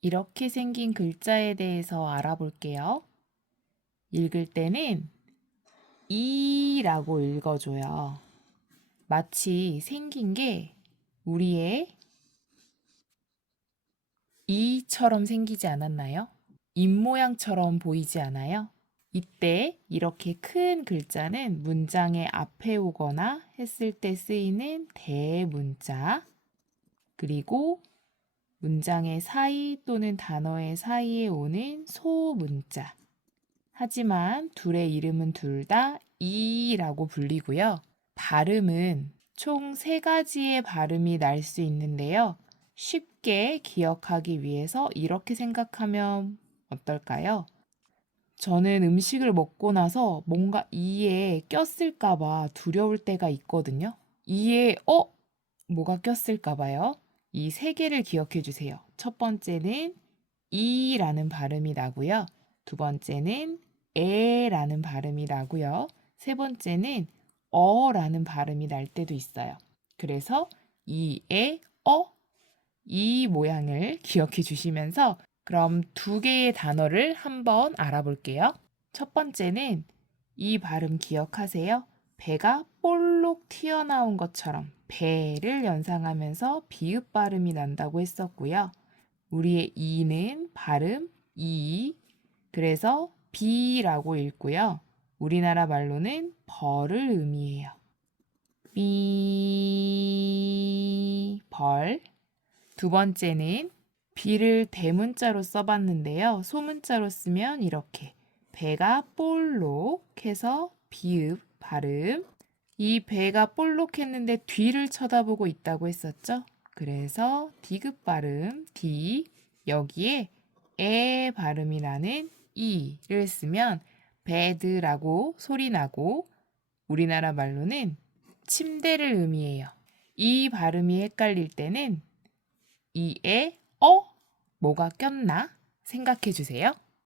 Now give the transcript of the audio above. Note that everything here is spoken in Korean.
이렇게 생긴 글자에 대해서 알아볼게요. 읽을 때는 이라고 읽어줘요. 마치 생긴 게 우리의 이처럼 생기지 않았나요? 입 모양처럼 보이지 않아요? 이때 이렇게 큰 글자는 문장의 앞에 오거나 했을 때 쓰이는 대문자, 그리고 문장의 사이 또는 단어의 사이에 오는 소문자. 하지만 둘의 이름은 둘 다 이라고 불리고요. 발음은 총 세 가지의 발음이 날 수 있는데요. 쉽게 기억하기 위해서 이렇게 생각하면 어떨까요? 저는 음식을 먹고 나서 뭔가 이에 꼈을까봐 두려울 때가 있거든요. 이에, 어? 뭐가 꼈을까봐요. 이 세 개를 기억해 주세요. 첫 번째는 이라는 발음이 나고요. 두 번째는 에라는 발음이 나고요. 세 번째는 어라는 발음이 날 때도 있어요. 그래서 이, 에, 어, 이 모양을 기억해 주시면서 그럼 두 개의 단어를 한번 알아볼게요. 첫 번째는 이 발음 기억하세요? 배가 볼록 튀어나온 것처럼 배를 연상하면서 비읍 발음이 난다고 했었고요. 우리의 이는 발음 이, 그래서 비라고 읽고요. 우리나라 말로는 벌을 의미해요. 비, 벌. 두 번째는 비를 대문자로 써봤는데요. 소문자로 쓰면 이렇게 배가 볼록해서 비읍 발음. 이 배가 볼록했는데 뒤를 쳐다보고 있다고 했었죠. 그래서 디귿 발음 디 여기에 에 발음이 나는 이를 쓰면 베드라고 소리 나고 우리나라 말로는 침대를 의미해요. 이 발음이 헷갈릴 때는 이에 어 뭐가 꼈나 생각해 주세요.